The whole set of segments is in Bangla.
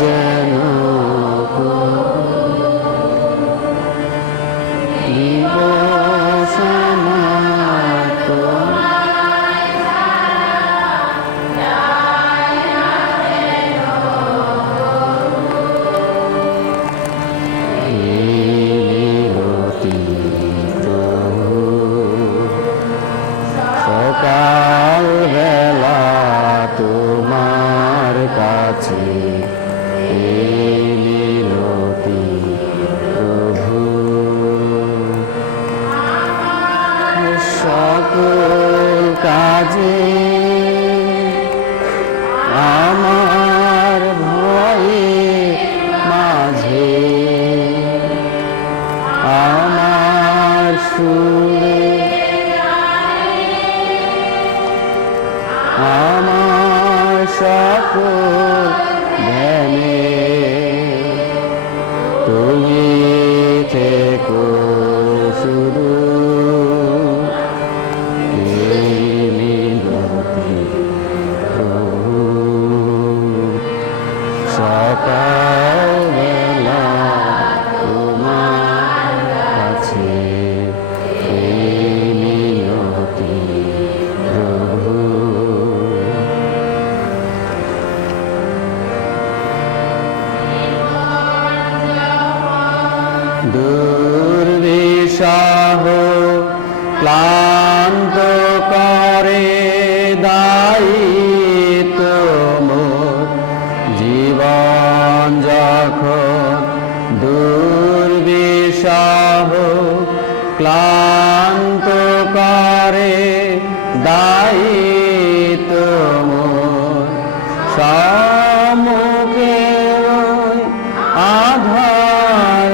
যেন দিবস আমার সকাল বেলা তোমার কাছে এই মিনতি প্রভু, সকল কাজে আমার ভয়ের মাঝে আমার সুরে আমার সকল ধ্যানে তুমি থেকো শুধু, এই মিনতি প্রভু, সকাল বেলা তোমার কাছে এই মিনতি প্রভু। দুর্বিষহ ক্লান্ত করে দায়িত্ব মোর জীবন যখন, দুর্বিষহ ক্লান্ত করে দায়িত্ব মোর, সম্মুখে আধার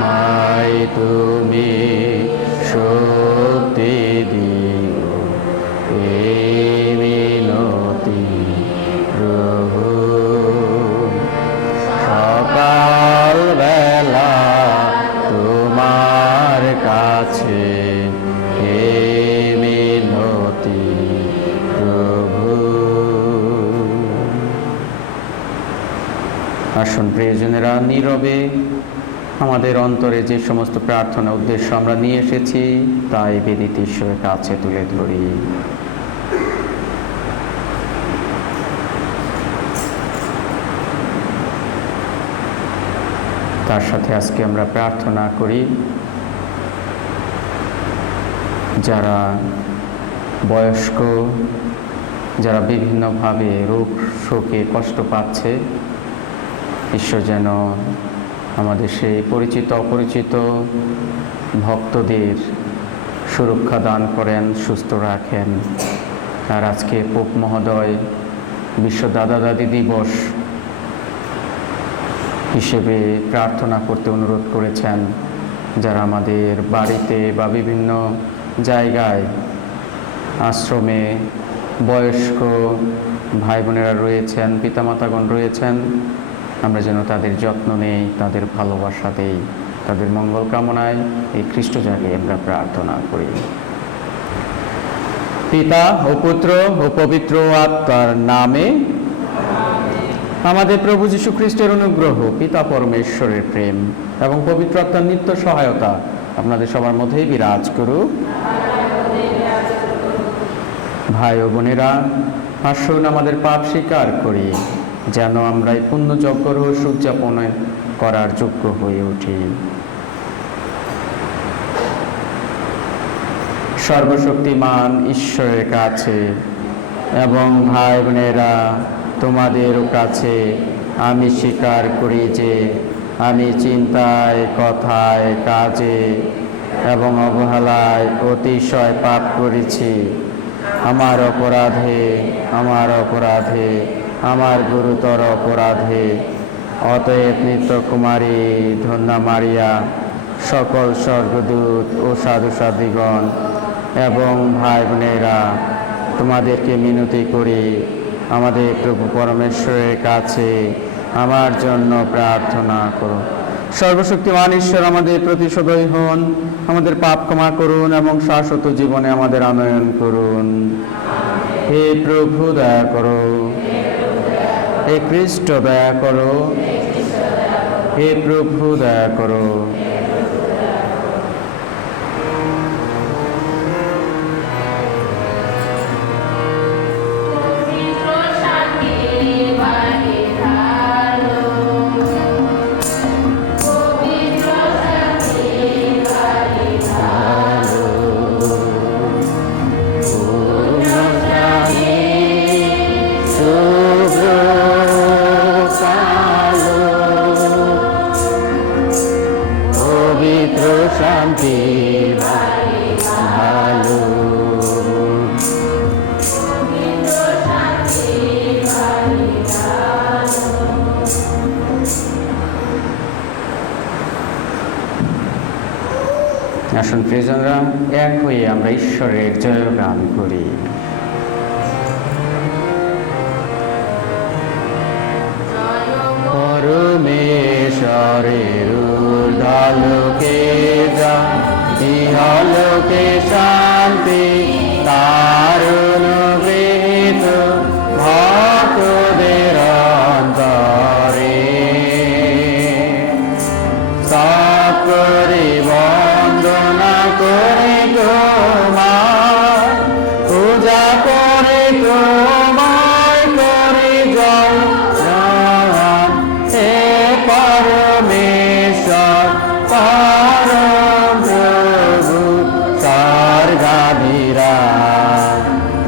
মাই তুমি শক্তি দিও এই মিনতি প্রভু, সকাল বেলা তোমার কাছে এই মিনতি প্রভু। আসুন প্রিয়জনেরা, নীরবে আমাদের অন্তরে যে সমস্ত প্রার্থনা উদ্দেশ্য আমরা নিয়ে এসেছি তাই বেদিত ঈশ্বরের কাছে তুলে ধরি। তার সাথে আজকে আমরা প্রার্থনা করি যারা বয়স্ক, যারা বিভিন্নভাবে রোগ শোকে কষ্ট পাচ্ছে, ঈশ্বর যেন আমাদের সেই পরিচিত অপরিচিত ভক্তদের সুরক্ষা দান করেন, সুস্থ রাখেন। আর আজকে পোপ মহোদয় বিশ্ব দাদা দাদি দিবস হিসেবে প্রার্থনা করতে অনুরোধ করেছেন, যারা আমাদের বাড়িতে বা বিভিন্ন জায়গায় আশ্রমে বয়স্ক ভাই বোনেরা রয়েছেন, পিতামাতাগণ রয়েছেন, আমরা যেন তাদের যত্ন নেই, তাদের ভালোবাসা দেই, তাদের মঙ্গল কামনায় এই খ্রিস্ট জাগে আমরা প্রার্থনা করি। পিতা ও পুত্র ও পবিত্র আত্মার নামে। আমাদের প্রভু যীশু খ্রিস্টের অনুগ্রহ, পিতা পরমেশ্বরের প্রেম এবং পবিত্র আত্মার নিত্য সহায়তা আপনাদের সবার মধ্যেই বিরাজ করুক। ভাই ও বোনেরা, আসুন আমাদের পাপ স্বীকার করি, যেন আমরা এই পুণ্যযজ্ঞ রহস্য উদযাপন করার যোগ্য হয়ে উঠি। সর্বশক্তিমান ঈশ্বরের কাছে এবং ভাই বোনেরা তোমাদেরও কাছে আমি স্বীকার করি যে আমি চিন্তায়, কথায়, কাজে এবং অবহেলায় অতিশয় পাপ করেছি। আমার অপরাধে আমার গুরুতর অপরাধে। অতএব নিত্য কুমারী ধন্যা মারিয়া, সকল স্বর্গদূত ও সাধু সাধুগণ এবং ভাই বোনেরা, তোমাদেরকে মিনতি করি আমাদের প্রভু পরমেশ্বরের কাছে আমার জন্য প্রার্থনা করো। সর্বশক্তিমান ঈশ্বর আমাদের প্রতি সদয় হন, আমাদের পাপ ক্ষমা করুন এবং শাশ্বত জীবনে আমাদের আনয়ন করুন। হে প্রভু দয়া করো, হে খ্রিস্ট দয়া করো, হে প্রভু দয়া করো। আসুন প্রিয়জনরা, এক হয়ে আমরা ঈশ্বরের জয়গান করি। পরমেশ্বরের ঊর্ধ্বলোকে যা, ইহলোকে শান্তি, তার অনুগৃহীত ভক্তদের অন্তরে সকরি বন্দনা করে তোমার, পূজা করে তোমায় করে জয়। হে পরমেশ্বর পরম প্রভু স্বর্গাধীরা,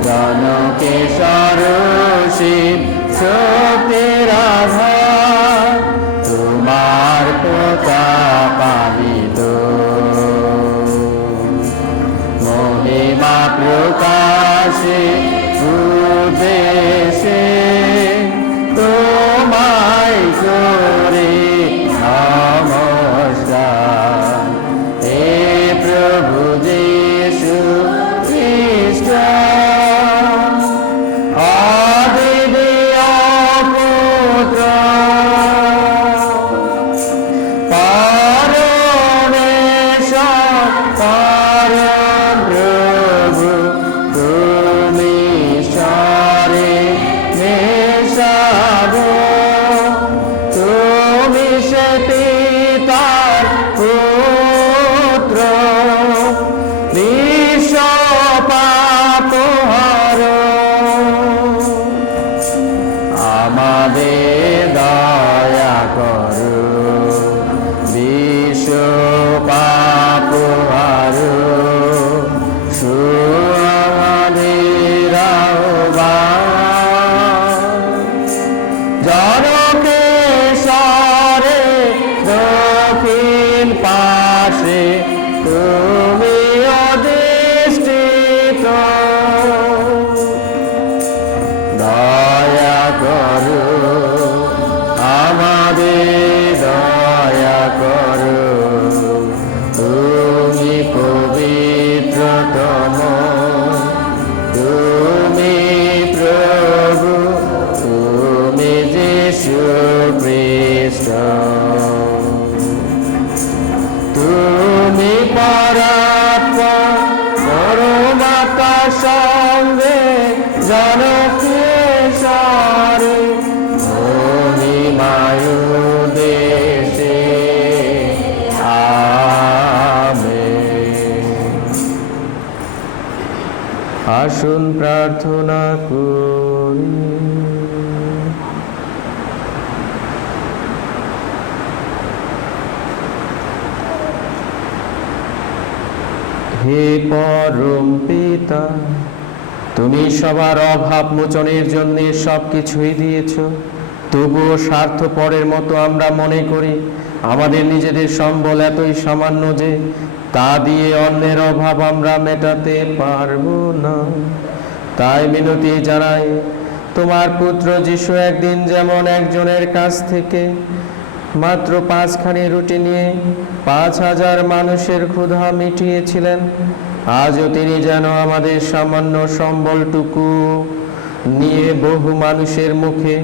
জনকেশ্বর শিব শক্তির আধার, তোমার প্রতাপান্বিত মহিমা প্রকাশে উদ্দেশে তোমায় করে নমস্কার। হে প্রভু যীশু খ্রিস্ট, অদ্বিতীয় পুত্র, পরমেশ্বর পরম প্রভু, তুমি ঈশ্বরে মেশাবো, তুমি সে পিতার পুত্র, বিশ্ব পাপহার, আমাদের দয়া করো, বিশ্ব পাপহার, আমাদের আহ্বান। জনকেশ্বরে দক্ষিণ পাশে তুমি অধিষ্ঠিত, দয়া করো, আমাদের দয়া করো, তুমি পবিত্রতম, তুমি প্রভু, তুমি যীশু খ্রিস্ট, তুমি পরাত্মা পরমাত্মার সঙ্গে জনকেশ্বরে মহিমায়ু দেশে। আমেন। আসুন প্রার্থনা করি। হে পরম পিতা, তুমি সবার অভাব মোচনের জন্য সবকিছুই দিয়েছ, তবুও স্বার্থপরের মতো আমরা মনে করি আমাদের নিজেদের সম্বল এতই সামান্য যে তা দিয়ে অন্যের অভাব আমরা মেটাতে পারবো না। তাই মিনতি জানাই, তোমার পুত্র যিশু একদিন যেমন একজনের কাছ থেকে মাত্র 5খানি রুটি নিয়ে 5000 মানুষের ক্ষুধা মিটিয়েছিলেন, আজও তিনি যেন আমাদের সামান্য সম্বলটুকু নিয়ে বহু মানুষের মুখে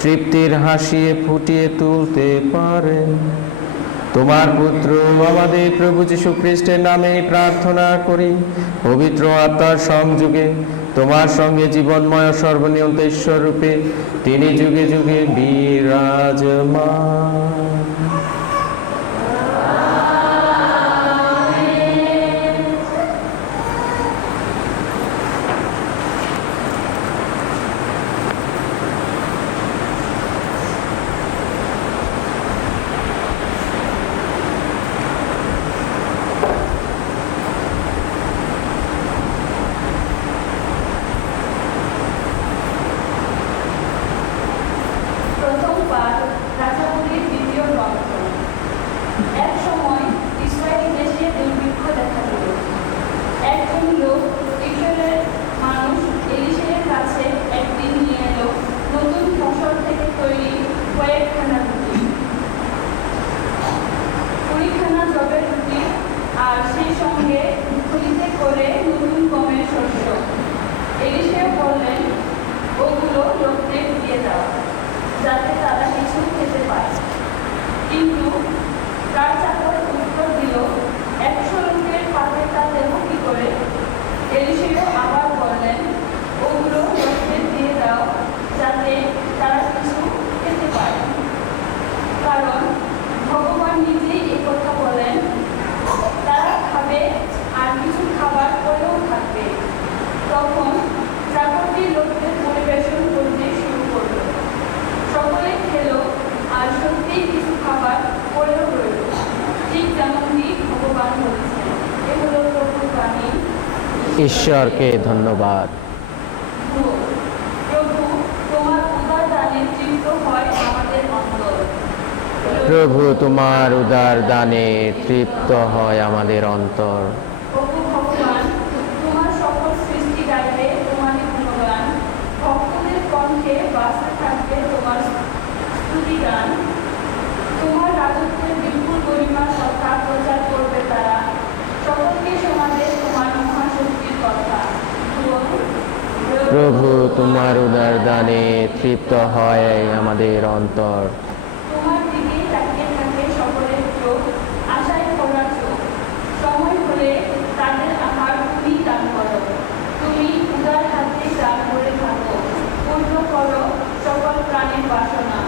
তৃপ্তির হাসি ফুটিয়ে তুলতে পারেন। তোমার পুত্র আমাদের প্রভু যীশু খ্রিস্টের নামে প্রার্থনা করি, পবিত্র আত্মার সংযোগে তোমার সঙ্গে জীবনময় সর্বনিয়ন্ত ঈশ্বর রূপে তিনি যুগে যুগে বিরাজমান। ঈশ্বরকে ধন্যবাদ। প্রভু তোমার উদার দানে তৃপ্ত হয় আমাদের অন্তর। তোমার রাজত্বের বিপুল পরিমাণ কথা প্রচার করবে তারা, সকলকে শোনাবে তোমার মহাশক্তির কথা। প্রভু তোমার উদার দানে তৃপ্ত হয় আমাদের অন্তর। তোমার দিকে তাকিয়ে থাকে সকলের চোখ, আশায় ভরা চোখ। সময় হলে তাদের আহার তুমি দান করো, তুমি উদার হাতে দান করে থাকো, পূর্ণ করো সকল প্রাণের বাসনা।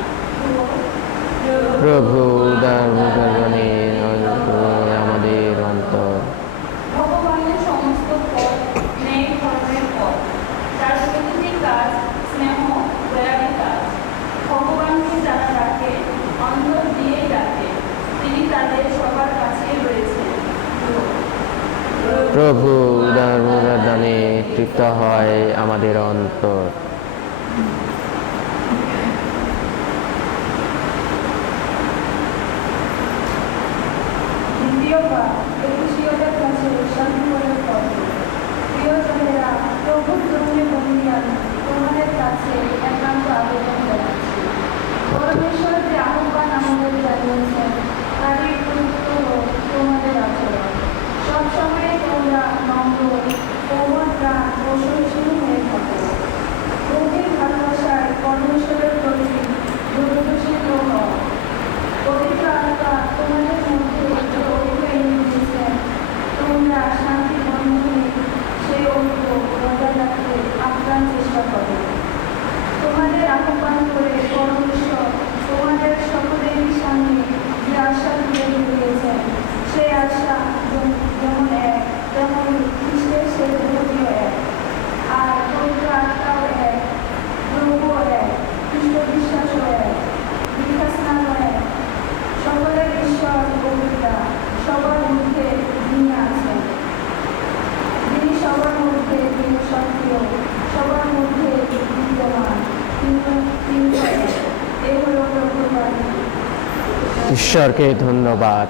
প্রভু উদার দানে আমাদের অন্তর। ভগবানের সমস্ত পথ ন্যায় ধর্মের পথ, তার প্রতিটি কাজ স্নেহ দয়ার কাজ। ভগবানকে যারা ডাকে অন্তর দিয়ে ডাকে, তিনি তাদের সবার কাছে রয়েছেন। প্রভু উদার দানে তৃপ্ত হয় আমাদের অন্তর। তোমাদের কাছে একান্ত আবেদন জানাচ্ছি, পরমেশ্বর যে আহ্বান আমাদের জানিয়েছেন তারই গুরুত্ব তোমাদের আচরণ। সবসময় তোমরা নম্র, কোমল প্রাণ ও সহিষ্ণু হয়ে থাকো। গভীর ভালোবাসায় পরমেশ্বরের প্রতি দুর্গশীল হও। পবিত্র আত্মা তোমাদের মধ্যে যে ঐক্য এনে দিয়েছেন, তোমরা শান্তি বন্ধনে সেই ঐক্য বজায় রাখতে আপ্রাণ চেষ্টা করো। তোমাদের আহ্বান করে পরমেশ্বর তোমাদের সকলেরই সামনে যে আশা তুলে দিয়েছেন, সেই আশা যেমন এক, তেমন খ্রিস্টের সেই দেহটিও এক, আর পবিত্র আত্মাও এক, প্রভুও এক, খ্রিস্ট বিশ্বাসও এক, দীক্ষা স্নানও এক। সকলের ঈশ্বর ও পিতা সবার মধ্যে যিনি আছেন, যিনি সবার মধ্যে তিনি সক্রিয়, সবার মধ্যে বিদ্যমান, তিনি এই হল প্রভুর বাণী। ঈশ্বরকে ধন্যবাদ।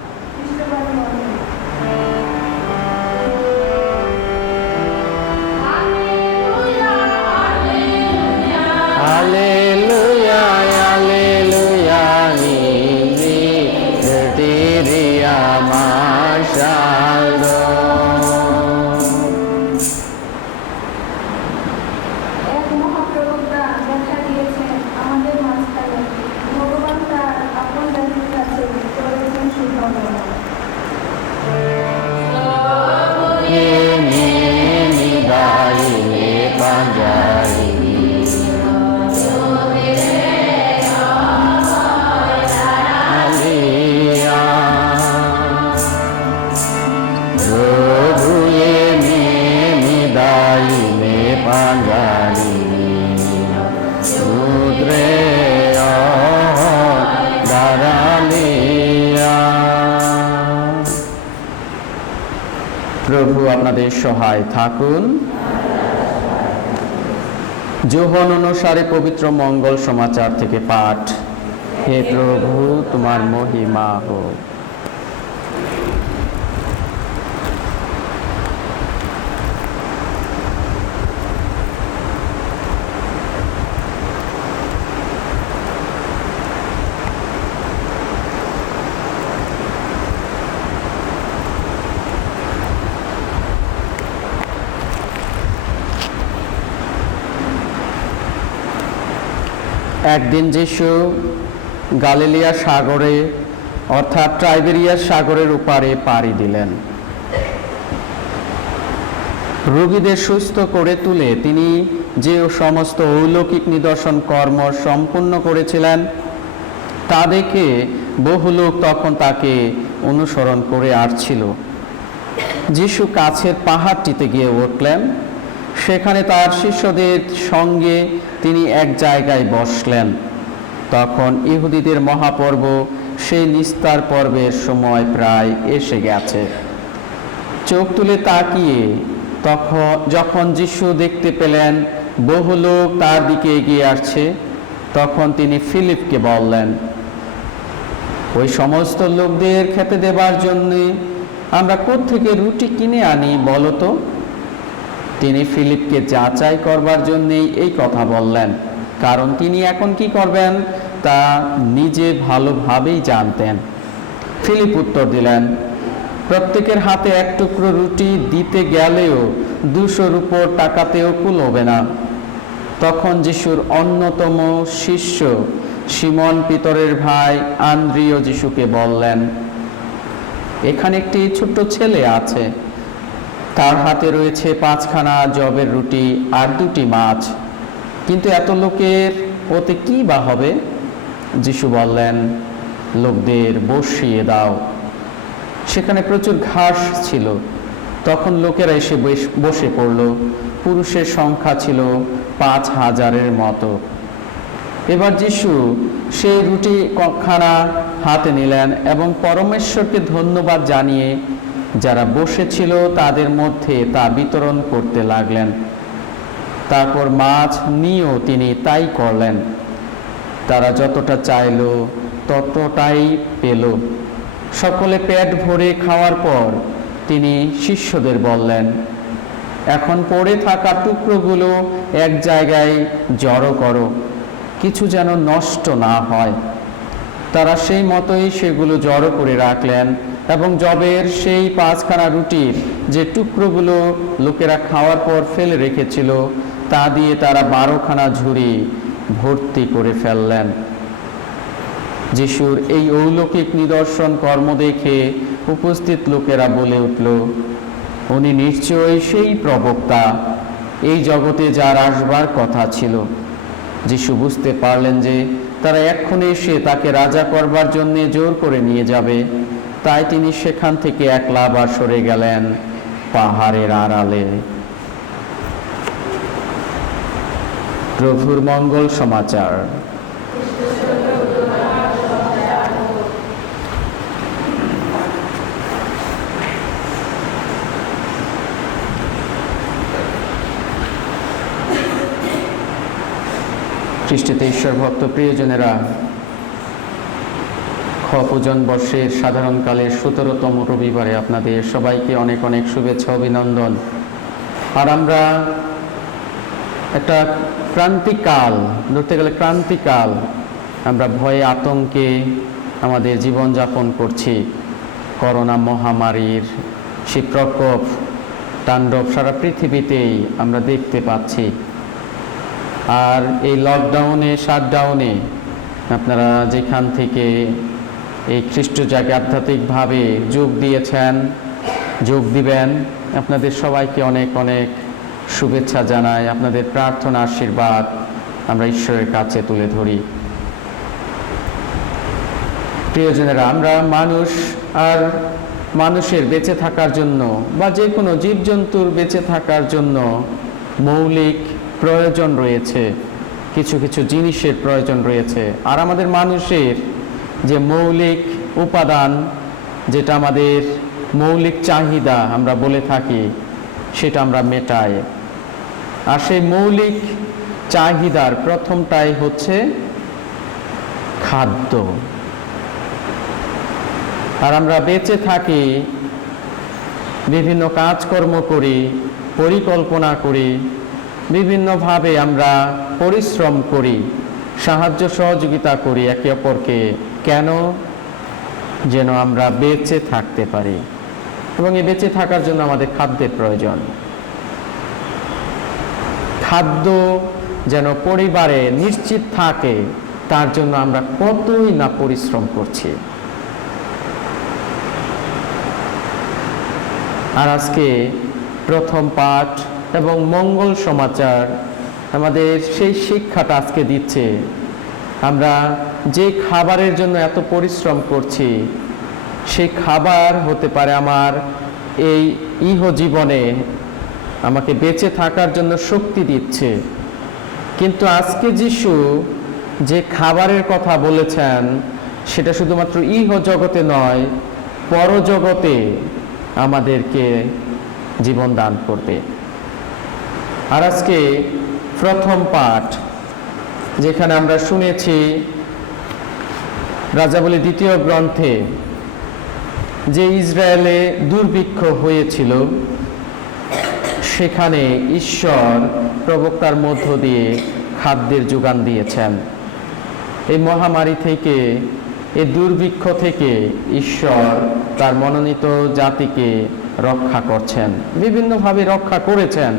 ভগবান তার আপন জাতির কাছে চলেছেন সুসংবাদ। প্রভু আপনাদের সহায় থাকুন। যোহন অনুসারে পবিত্র মঙ্গল সমাচার থেকে পাঠ। হে প্রভু, তোমার মহিমা হোক। একদিন যিশু গালিলিয়া সাগরে অর্থাৎ টাইবেরিয়াস সাগরের ওপারে পাড়ি দিলেন। রোগীদের সুস্থ করে তুলে তিনি যে সমস্ত অলৌকিক নিদর্শন কর্ম সম্পূর্ণ করেছিলেন তা দেখে বহু লোক তখন তাকে অনুসরণ করে আসছিল। যিশু কাছের পাহাড়টিতে গিয়ে উঠলেন। সেখানে তার শিষ্যদের সঙ্গে তিনি এক জায়গায় বসলেন। তখন ইহুদিদের মহাপর্ব সেই নিস্তার পর্বের সময় প্রায় এসে গেছে। চোখ তুলে তাকিয়ে যখন যিশু দেখতে পেলেন বহু লোক তার দিকে এগিয়ে আসছে, তখন তিনি ফিলিপকে বললেন, ওই সমস্ত লোকদের খেতে দেবার জন্য আমরা কোত্থেকে রুটি কিনে আনি বলো তো? তিনি ফিলিপকে যাচাই করবার জন্যই এই কথা বললেন, কারণ তিনি এখন কি করবেন তা নিজে ভালোভাবেই জানতেন। ফিলিপ উত্তর দিলেন, প্রত্যেকের হাতে এক টুকরো রুটি দিতে গেলেও 200 রুপোর টাকাতেও কুলোবে না। তখন যিশুর অন্যতম শিষ্য সিমন পিতরের ভাই আন্দ্রিয় যিশুকে বললেন, এখানে একটি ছোট্ট ছেলে আছে, তার হাতে রয়েছে 5খানা জবের রুটি আর 2টি মাছ, কিন্তু এত লোকের ওতে কি বা হবে? যিশু বললেন, লোকদের বসিয়ে দাও। সেখানে প্রচুর ঘাস ছিল। তখন লোকেরা এসে বসে পড়ল। পুরুষের সংখ্যা ছিল 5000-এর মতো। এবার যিশু সেই রুটি খানা হাতে নিলেন এবং পরমেশ্বরকে ধন্যবাদ জানিয়ে যারা বসেছিল তাদের মধ্যে তা বিতরণ করতে লাগলেন। তারপর মাছ নিয়েও তিনি তাই করলেন। তারা যতটা চাইল ততটাই পেল। সকলে পেট ভরে খাওয়ার পর তিনি শিষ্যদের বললেন, এখন পড়ে থাকা টুকরোগুলো এক জায়গায় জড়ো করো, কিছু যেন নষ্ট না হয়। তারা সেই মতোই সেগুলো জড়ো করে রাখলেন এবং জবের সেই 5খানা রুটির যে টুকরোগুলো লোকেরা খাওয়ার পর ফেলে রেখেছিল তা দিয়ে তারা 12খানা ঝুড়ি ভর্তি করে ফেললেন। যিশুর এই অলৌকিক নিদর্শন কর্ম দেখে উপস্থিত লোকেরা বলে উঠল, উনি নিশ্চয়ই সেই প্রবক্তা, এই জগতে যার আসবার কথা ছিল। যিশু বুঝতে পারলেন যে তারা এক্ষুনি এসে তাকে রাজা করবার জন্য জোর করে নিয়ে যাবে, তাই তিনি সেখান থেকে একলা আবার সরে গেলেন পাহাড়ের আড়ালে। প্রভুর মঙ্গল সমাচার। খ্রিস্টতে ঈশ্বর ভক্ত প্রিয়জনেরা, পূজন বর্ষের সাধারণকালের 17তম রবিবারে আপনাদের সবাইকে অনেক অনেক শুভেচ্ছা অভিনন্দন। আর আমরা একটা ক্রান্তিকাল, ধরতে গেলে ক্রান্তিকাল, আমরা ভয়ে আতঙ্কে আমাদের জীবনযাপন করছি। করোনা মহামারীর সেই প্রকোপ তাণ্ডব সারা পৃথিবীতেই আমরা দেখতে পাচ্ছি। আর এই লকডাউনে, শাটডাউনে আপনারা যেখান থেকে এই খ্রিস্ট জাগে আধ্যাত্মিকভাবে যোগ দিয়েছেন, যোগ দিবেন, আপনাদের সবাইকে অনেক অনেক শুভেচ্ছা জানাই। আপনাদের প্রার্থনা, আশীর্বাদ আমরা ঈশ্বরের কাছে তুলে ধরি। প্রিয়জনেরা, আমরা মানুষ আর মানুষের বেঁচে থাকার জন্য বা যে কোনো জীবজন্তুর বেঁচে থাকার জন্য মৌলিক প্রয়োজন রয়েছে, কিছু কিছু জিনিসের প্রয়োজন রয়েছে। আর আমাদের মানুষের যে মৌলিক উপাদান, যেটা আমাদের মৌলিক চাহিদা আমরা বলে থাকি, সেটা আমরা মেটাই। আর সেই মৌলিক চাহিদার প্রথমটাই হচ্ছে খাদ্য। আর আমরা বেঁচে থাকি, বিভিন্ন কাজকর্ম করি, পরিকল্পনা করি, বিভিন্নভাবে আমরা পরিশ্রম করি, সাহায্য সহযোগিতা করি একে অপরকে। কেন? যেন আমরা বেঁচে থাকতে পারি, এবং এই বেঁচে থাকার জন্য আমাদের খাদ্যের প্রয়োজন। খাদ্য যেন পরিবারে নিশ্চিত থাকে, তার জন্য আমরা কতই না পরিশ্রম করছি। আর আজকে প্রথম পাঠ এবং মঙ্গল সমাচার আমাদের সেই শিক্ষাটা আজকে দিচ্ছে। আমরা যে খাবারের জন্য এত পরিশ্রম করছি, সেই খাবার হতে পারে আমার এই ইহজীবনে আমাকে বেঁচে থাকার জন্য শক্তি দিচ্ছে। কিন্তু আজকে যিশু যে খাবারের কথা বলেছেন, সেটা শুধুমাত্র ইহ জগতে নয়, পরজগতে আমাদেরকে জীবন দান করবে। আর আজকে প্রথম পাঠ, যেখানে আমরা শুনেছি রাজাবলী 2 গ্রন্থে যে ইসরায়েলে দুর্ভিক্ষ হয়েছিল, সেখানে ঈশ্বর প্রবক্তার মধ্য দিয়ে খাদ্যের যোগান দিয়েছেন। এই মহামারী থেকে, এই দুর্ভিক্ষ থেকে ঈশ্বর তার মনোনীত জাতিকে রক্ষা করছেন, বিভিন্নভাবে রক্ষা করেছেন।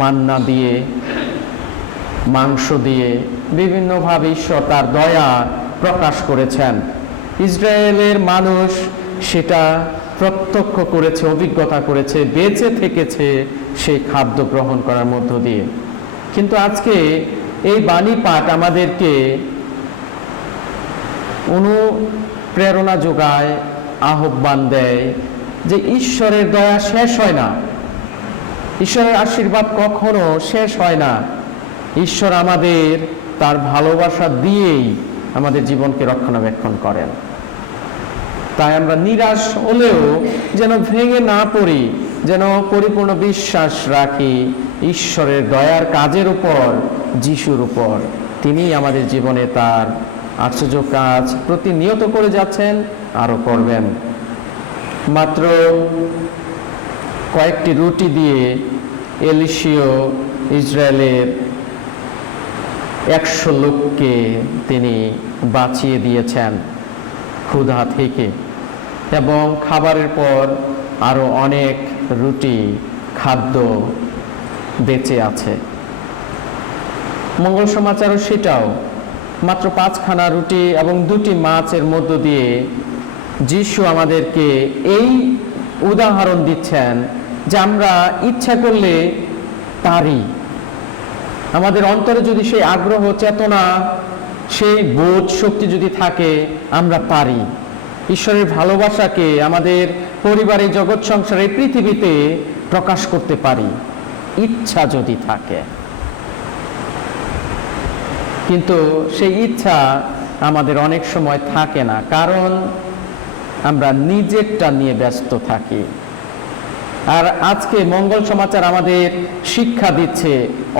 মান্না দিয়ে, মাংস দিয়ে, বিভিন্নভাবে ঈশ্বর তার দয়া প্রকাশ করেছেন। ইসরায়েলের মানুষ সেটা প্রত্যক্ষ করেছে, অভিজ্ঞতা করেছে, বেঁচে থেকেছে সেই খাদ্য গ্রহণ করার মধ্য দিয়ে। কিন্তু আজকে এই বাণী পাঠ আমাদেরকে অনুপ্রেরণা যোগায়, আহ্বান দেয় যে ঈশ্বরের দয়া শেষ হয় না, ঈশ্বরের আশীর্বাদ কখনো শেষ হয় না। ঈশ্বর আমাদের তার ভালোবাসা দিয়েই আমাদের জীবনকে রক্ষণাবেক্ষণ করেন। তাই আমরা নিরাশ হলেও যেন ভেঙে না পড়ি, যেন পরিপূর্ণ বিশ্বাস রাখি ঈশ্বরের দয়ার কাজের উপর, যিশুর উপর। তিনি আমাদের জীবনে তার আশ্চর্য কাজ প্রতিনিয়ত করে যাচ্ছেন, আরো করবেন। মাত্র কয়েকটি রুটি দিয়ে এলিশীয় ইসরায়েলের 100 লোককে তিনি বাঁচিয়ে দিয়েছেন ক্ষুধা থেকে, এবং খাবারের পর আরো অনেক রুটি, খাদ্য বেঁচে আছে। মঙ্গল সমাচারও সেটাও, মাত্র 5খানা রুটি এবং 2টি মাছের মধ্য দিয়ে যিশু আমাদেরকে এই উদাহরণ দিচ্ছেন যে আমরা ইচ্ছা করলে পারি। আমাদের অন্তরে যদি সেই আগ্রহ, চেতনা, সেই বোধ শক্তি যদি থাকে, আমরা পারি ঈশ্বরের ভালোবাসাকে আমাদের পরিবারে, জগৎ সংসারে, পৃথিবীতে প্রকাশ করতে পারি, ইচ্ছা যদি থাকে। কিন্তু সেই ইচ্ছা আমাদের অনেক সময় থাকে না, কারণ আমরা নিজেরটা নিয়ে ব্যস্ত থাকি। আর আজকে মঙ্গল সমাচার আমাদের শিক্ষা দিচ্ছে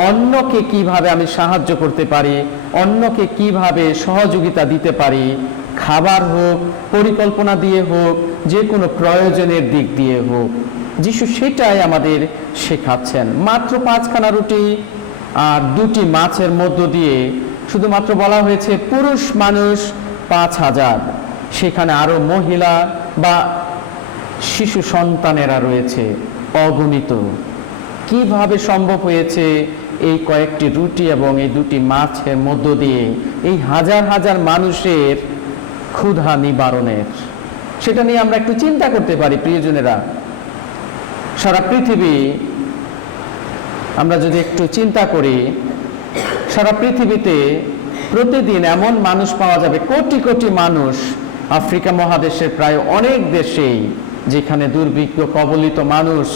অন্যকে কিভাবে আমি সাহায্য করতে পারি, অন্যকে কিভাবে সহযোগিতা দিতে পারি, খাবার হোক, পরিকল্পনা দিয়ে হোক, যে কোনো প্রয়োজনের দিক দিয়ে হোক। যিশু সেটাই আমাদের শেখাচ্ছেন। মাত্র 5খানা রুটি আর 2টি মাছের মধ্য দিয়ে শুধুমাত্র বলা হয়েছে পুরুষ মানুষ 5000, সেখানে আরো মহিলা বা শিশু সন্তানেরা রয়েছে অগণিত। কিভাবে সম্ভব হয়েছে এই কয়েকটি রুটি এবং এই 2টি মাছের মধ্য দিয়ে এই হাজার হাজার মানুষের ক্ষুধা নিবারণের? সেটা নিয়ে আমরা একটু চিন্তা করতে পারি প্রিয়জনেরা। সারা পৃথিবী আমরা যদি একটু চিন্তা করি, সারা পৃথিবীতে প্রতিদিন এমন মানুষ পাওয়া যাবে, কোটি কোটি মানুষ, আফ্রিকা মহাদেশের প্রায় অনেক দেশেই, যেখানে দুর্ভিক্ষ কবলিত মানুষ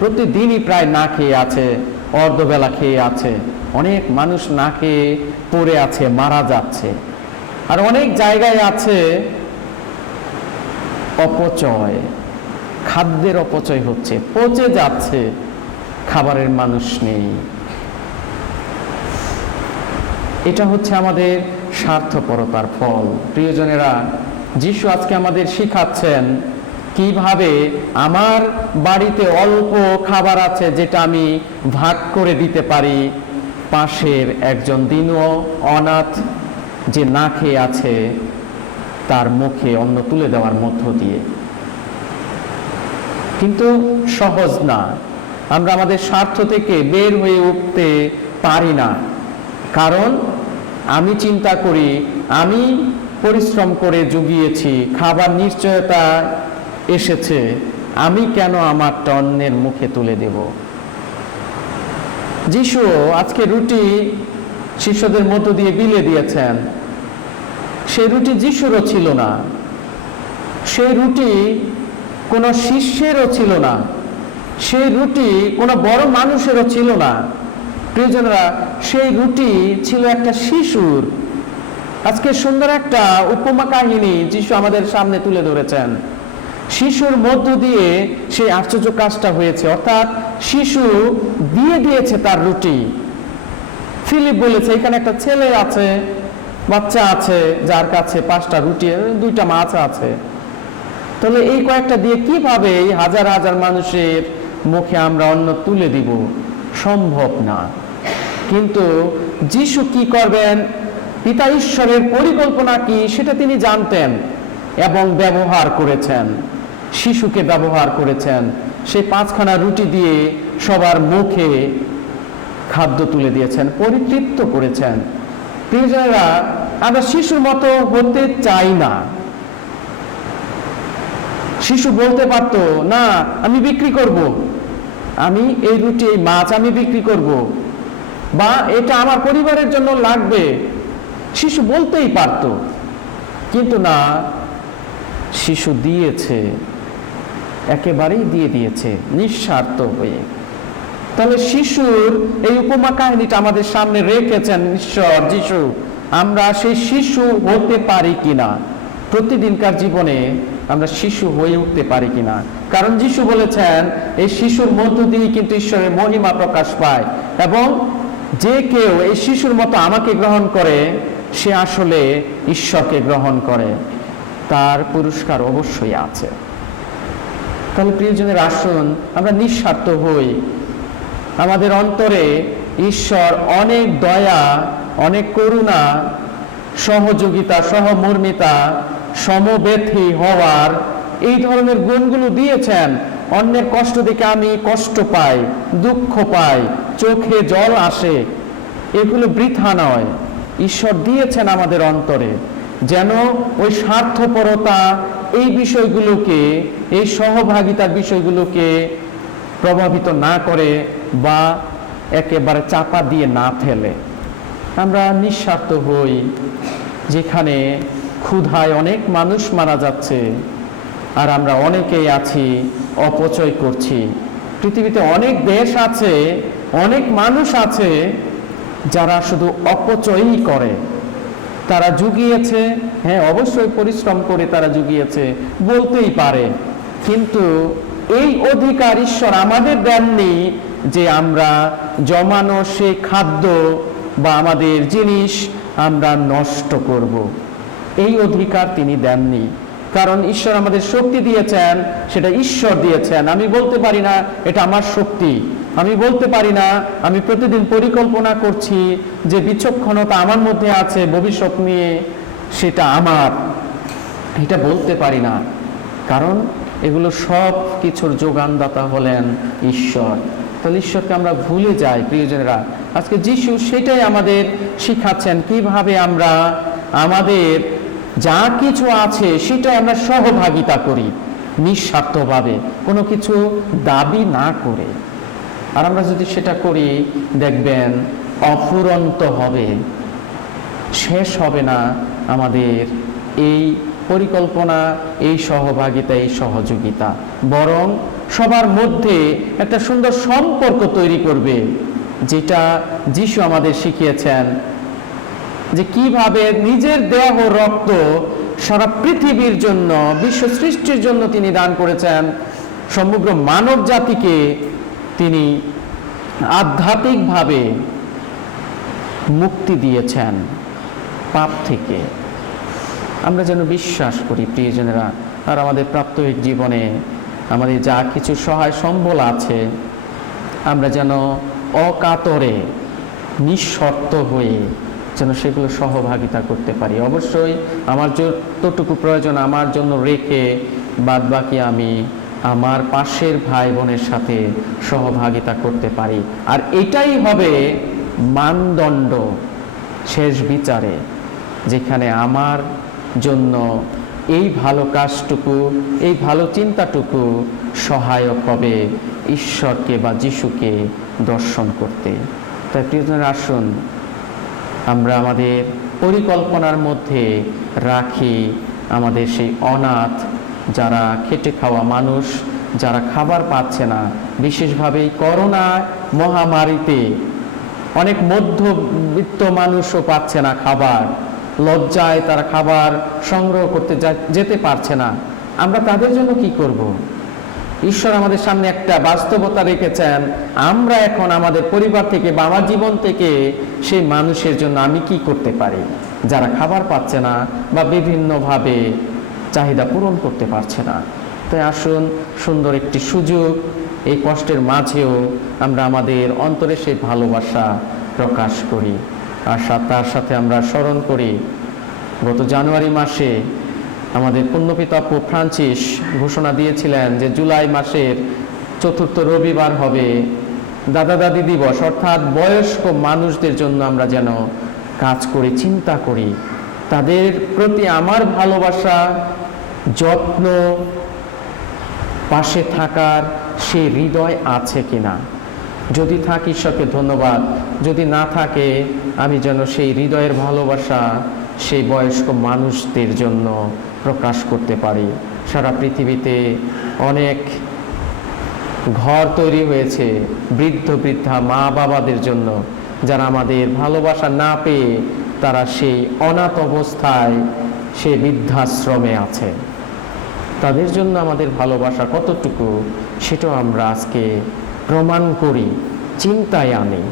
প্রতিদিনই প্রায় না খেয়ে আছে, অর্ধবেলা খেয়ে আছে। অনেক মানুষ না খেয়ে পড়ে আছে, মারা যাচ্ছে। আর অনেক জায়গায় আছে অপচয়, খাদ্যের অপচয় হচ্ছে, পচে যাচ্ছে, খাবারের মানুষ নেই। এটা হচ্ছে আমাদের স্বার্থপরতার ফল। প্রিয়জনেরা, যিশু আজকে আমাদের শিখাচ্ছেন কিভাবে আমার বাড়িতে অল্প খাবার আছে যেটা আমি ভাগ করে দিতে পারি পাশের একজন দীন অনাথ যে না খেয়ে আছে তার মুখে অন্ন তুলে দেওয়ার মধ্য দিয়ে। কিন্তু সহজ না, আমরা আমাদের স্বার্থ থেকে বের হয়ে উঠতে পারি না। কারণ আমি চিন্তা করি, আমি পরিশ্রম করে জুগিয়েছি, খাবার নিশ্চয়তা এসেছে, আমি কেন আমারটা অন্যের মুখে তুলে দেব। যিশু আজকে রুটি শিষ্যদের মধ্য দিয়ে বিলিয়ে দিয়েছেন। সেই রুটি যিশুরও ছিল না, সেই রুটি কোনো শিষ্যেরও ছিল না, সেই রুটি কোনো বড় মানুষেরও ছিল না। প্রিয়জনরা, সেই রুটি ছিল একটা শিশুর। আজকে সুন্দর একটা উপমা কাহিনী যিশু আমাদের সামনে তুলে ধরেছেন। শিশুর মধ্য দিয়ে সেই আশ্চর্য কাজটা হয়েছে, অর্থাৎ শিশু দিয়ে দিয়েছে তার রুটি। ফিলিপ বলেছে, এখানে একটা ছেলে আছে, বাচ্চা আছে, যার কাছে 5টা রুটি 2টা মাছ আছে। তাহলে এই কয়েকটা দিয়ে কিভাবে এই হাজার হাজার মানুষের মুখে আমরা অন্ন তুলে দিব? সম্ভব না। কিন্তু যিশু কি করবেন, পিতা ঈশ্বরের পরিকল্পনা কি সেটা তিনি জানতেন এবং ব্যবহার করেছেন। শিশুকে ব্যবহার করেছেন, সেই 5খানা রুটি দিয়ে সবার মুখে খাদ্য তুলে দিয়েছেন, পরিতৃপ্ত করেছেন। প্রিয়জনেরা, আমরা শিশুর মতো হতে চাই না। শিশু বলতে পারতো, না আমি বিক্রি করব, আমি এই রুটি এই মাছ আমি বিক্রি করব, বা এটা আমার পরিবারের জন্য লাগবে। শিশু বলতেই পারত, কিন্তু না, শিশু দিয়েছে, একেবারেই দিয়ে দিয়েছে নিঃস্বার্থ হয়ে। তাহলে শিশুর এই উপমা কাহিনীটা আমাদের সামনে রেখেছেন ঈশ্বর যিশু। আমরা সেই শিশু হতে পারি কিনা, প্রতিদিনকার জীবনে আমরা শিশু হয়ে উঠতে পারি কিনা? কারণ যিশু বলেছেন, এই শিশুর মধ্য দিয়ে কিন্তু ঈশ্বরের মহিমা প্রকাশ পায়, এবং যে কেউ এই শিশুর মতো আমাকে গ্রহণ করে সে আসলে ঈশ্বরকে গ্রহণ করে, তার পুরস্কার অবশ্যই আছে। তাহলে প্রিয়জনের, আসুন আমরা নিঃস্বার্থ হই। আমাদের অন্তরে ঈশ্বর অনেক দয়া, অনেক করুণা, সহযোগিতা, সহমর্মিতা, সমবেথী হওয়ার এই ধরনের গুণগুলো দিয়েছেন। অন্যের কষ্ট দেখে আমি কষ্ট পাই, দুঃখ পাই, চোখে জল আসে, এগুলো বৃথা নয়। ঈশ্বর দিয়েছেন আমাদের অন্তরে, যেন ওই স্বার্থপরতা এই বিষয়গুলোকে, এই সহভাগিতার বিষয়গুলোকে প্রভাবিত না করে বা একেবারে চাপা দিয়ে না ফেলে। আমরা নিঃস্বার্থ হই। যেখানে ক্ষুধায় অনেক মানুষ মারা যাচ্ছে আর আমরা অনেকেই আছি অপচয় করছি। পৃথিবীতে অনেক দেশ আছে, অনেক মানুষ আছে যারা শুধু অপচয়ই করে। তারা জুগিয়েছে, হ্যাঁ অবশ্যই পরিশ্রম করে তারা জুগিয়েছে, বলতেই পারে, কিন্তু এই অধিকার ঈশ্বর আমাদের দেননি যে আমরা জমানো সেই খাদ্য বা আমাদের জিনিস আমরা নষ্ট করব। এই অধিকার তিনি দেননি, কারণ ঈশ্বর আমাদের শক্তি দিয়েছেন, সেটা ঈশ্বর দিয়েছেন। আমি বলতে পারি না এটা আমার শক্তি, আমি বলতে পারি না আমি প্রতিদিন পরিকল্পনা করছি যে বিচক্ষণতা আমার মধ্যে আছে ভবিষ্যৎ নিয়ে, সেটা আমার, এটা বলতে পারি না। কারণ এগুলো সব কিছুর যোগানদাতা হলেন ঈশ্বর। তাহলে ঈশ্বরকে আমরা ভুলে যাই। প্রিয়জনেরা, আজকে যিশু সেটাই আমাদের শিখাচ্ছেন, কিভাবে আমরা আমাদের যা কিছু আছে সেটাই আমরা সহভাগিতা করি নিঃস্বার্থভাবে, কোনো কিছু দাবি না করে। আর আমরা যদি সেটা করি, দেখবেন অফুরন্ত হবে, শেষ হবে না আমাদের এই পরিকল্পনা, এই সহভাগিতা, এই সহযোগিতা, বরং সবার মধ্যে একটা সুন্দর সম্পর্ক তৈরি করবে, যেটা যিশু আমাদের শিখিয়েছেন যে কিভাবে নিজের দেহ রক্ত সারা পৃথিবীর জন্য, বিশ্ব সৃষ্টির জন্য তিনি দান করেছেন। সমগ্র মানব জাতিকে তিনি আধ্যাত্মিকভাবে মুক্তি দিয়েছেন পাপ থেকে। আমরা যেন বিশ্বাস করি প্রিয়জনেরা, আর আমাদের প্রাত্যহিক জীবনে আমাদের যা কিছু সহায় সম্বল আছে, আমরা যেন অকাতরে নিঃশর্ত হয়ে যেন সেগুলো সহভাগিতা করতে পারি। অবশ্যই আমার যতটুকু প্রয়োজন আমার জন্য রেখে বাদবাকি আমি আমার পাশের ভাই বোনের সাথে সহভাগিতা করতে পারি। আর এটাই হবে মানদণ্ড শেষ বিচারে, যেখানে আমার জন্য এই ভালো কাজটুকু, এই ভালো চিন্তাটুকু সহায়ক হবে ঈশ্বরকে বা যিশুকে দর্শন করতে। তাই প্রিয়জনের আসুন আমরা আমাদের পরিকল্পনার মধ্যে রাখি আমাদের সেই অনাথ, যারা খেটে খাওয়া মানুষ, যারা খাবার পাচ্ছে না, বিশেষভাবে এই করোনা মহামারীতে অনেক মধ্যবিত্ত মানুষও পাচ্ছে না খাবার, লজ্জায় তারা খাবার সংগ্রহ করতে যেতে পারছে না। আমরা তাদের জন্য কি করব? ঈশ্বর আমাদের সামনে একটা বাস্তবতা রেখেছেন। আমরা এখন আমাদের পরিবার থেকে বা আমার জীবন থেকে সেই মানুষের জন্য আমি কি করতে পারি, যারা খাবার পাচ্ছে না বা বিভিন্নভাবে চাহিদা পূরণ করতে পারছে না। তাই আসুন সুন্দর একটি সুযোগ, এই কষ্টের মাঝেও আমরা আমাদের অন্তরে সেই ভালোবাসা প্রকাশ করি। আর তার সাথে আমরা স্মরণ করি গত জানুয়ারি মাসে আমাদের পুণ্যপিতা পোপ ফ্রান্সিস ঘোষণা দিয়েছিলেন যে জুলাই মাসের 4th রবিবার হবে দাদা দাদি দিবস, অর্থাৎ বয়স্ক মানুষদের জন্য আমরা যেন কাজ করি, চিন্তা করি তাদের প্রতি আমার ভালোবাসা, যত্ন, পাশে থাকার সেই হৃদয় আছে কিনা। যদি থাকে ঈশ্বরকে ধন্যবাদ, যদি না থাকে আমি যেন সেই হৃদয়ের ভালোবাসা সেই বয়স্ক মানুষদের জন্য প্রকাশ করতে পারি। সারা পৃথিবীতে অনেক ঘর তৈরি হয়েছে বৃদ্ধ বৃদ্ধা মা বাবাদের জন্য, যারা আমাদের ভালোবাসা না পেয়ে তারা সেই অনাথ অবস্থায় সে বৃদ্ধাশ্রমে আছে। তাদের জন্য আমাদের ভালোবাসা কতটুকু সেটাও আমরা আজকে প্রমাণ করি, চিন্তায় আনি,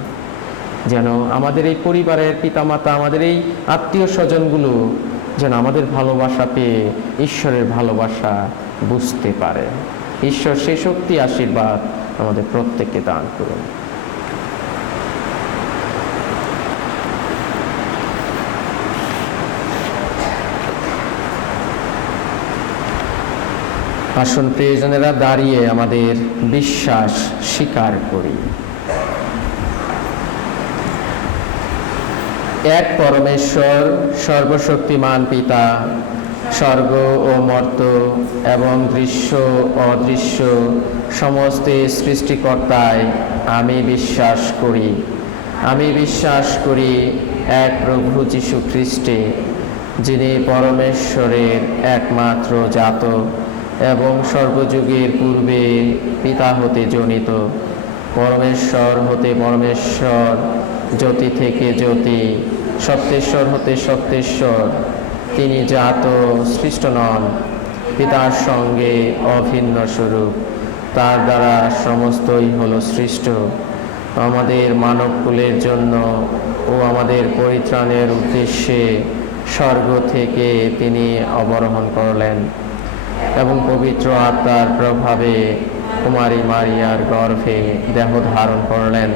যেন আমাদের এই পরিবারের পিতামাতা, আমাদের এই আত্মীয় স্বজনগুলো যেন আমাদের ভালোবাসা পেয়ে ঈশ্বরের ভালোবাসা বুঝতে পারে। ঈশ্বর সেই শক্তি আশীর্বাদ আমাদের প্রত্যেককে দান করুন। আসুন প্রিয়জনেরা দাঁড়িয়ে আমাদের বিশ্বাস স্বীকার করি। এক পরমেশ্বর সর্বশক্তিমান পিতা, স্বর্গ ও মর্ত এবং দৃশ্য অদৃশ্য সমস্ত সৃষ্টিকর্তায় আমি বিশ্বাস করি। আমি বিশ্বাস করি এক প্রভু যীশু খ্রিস্টে, যিনি পরমেশ্বরের একমাত্র জাত এবং সর্বযুগের পূর্বে পিতা হতে জনিত, পরমেশ্বর হতে পরমেশ্বর, জ্যোতি থেকে জ্যোতি, সত্যেশ্বর হতে সত্যেশ্বর। তিনি জাত, সৃষ্ট নন, পিতার সঙ্গে অভিন্ন স্বরূপ। তার দ্বারা সমস্তই হলো সৃষ্ট। আমাদের মানবকুলের জন্য ও আমাদের পরিত্রাণের উদ্দেশ্যে স্বর্গ থেকে তিনি অবরোহণ করলেন এবং পবিত্র আত্মার প্রভাবে কুমারী মারিয়ার গর্ভে দেহ ধারণ করলেন